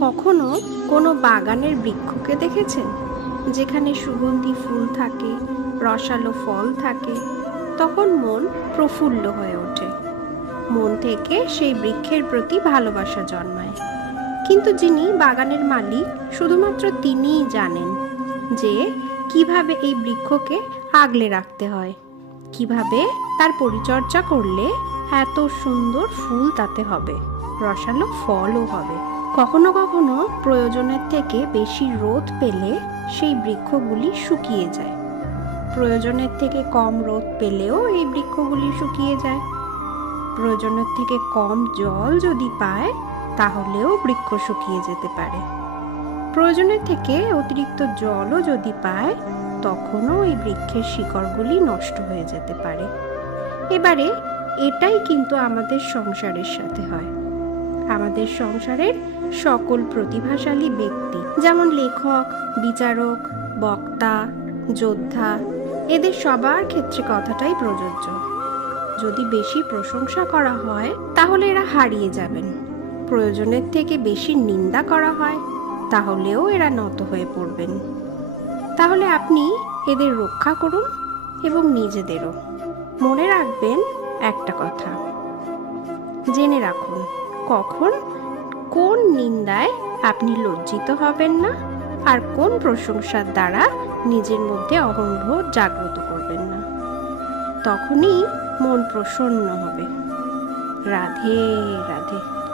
কখনো কোনো বাগানের বৃক্ষকে দেখেছেন? যেখানে সুগন্ধি ফুল থাকে, রসালো ফল থাকে, তখন মন প্রফুল্ল হয়ে ওঠে। মন থেকে সেই বৃক্ষের প্রতি ভালোবাসা জন্মায়। কিন্তু যিনি বাগানের মালিক, শুধুমাত্র তিনিই জানেন যে কীভাবে এই বৃক্ষকে আগলে রাখতে হয়, কীভাবে তার পরিচর্যা করলে এত সুন্দর ফুল তাতে হবে, রসালো ফলও হবে। কখনো কখনো প্রয়োজনের থেকে বেশি রোদ পেলে সেই বৃক্ষগুলি শুকিয়ে যায়। প্রয়োজনের থেকে কম রোদ পেলেও এই বৃক্ষগুলি শুকিয়ে যায়। প্রয়োজনের থেকে কম জল যদি পায়, তাহলেও বৃক্ষ শুকিয়ে যেতে পারে। প্রয়োজনের থেকে অতিরিক্ত জলও যদি পায়, তখনও এই বৃক্ষের শিকড়গুলি নষ্ট হয়ে যেতে পারে। এবারে এটাই কিন্তু আমাদের সংসারের সাথে হয়। আমাদের সংসারের সকল প্রতিভাশালী ব্যক্তি। যেমন লেখক, বিচারক, বক্তা, যোদ্ধা, এদের সবার ক্ষেত্রে কথাটাই প্রযোজ্য। যদি বেশি প্রশংসা করা হয়, তাহলে এরা হারিয়ে যাবেন। প্রয়োজনের থেকে বেশি নিন্দা করা হয়, তাহলেও এরা নত হয়ে পড়বেন। তাহলে আপনি এদের রক্ষা করুন এবং নিজেদেরও। মনে রাখবেন একটা কথা। জেনে রাখুন কখন কোন নিন্দায় আপনি লজ্জিত হবেন না আর কোন প্রশংসার দ্বারা নিজের মধ্যে অহংবোধ জাগ্রত করবেন না? তখনই মন প্রসন্ন হবে। রাধে রাধে।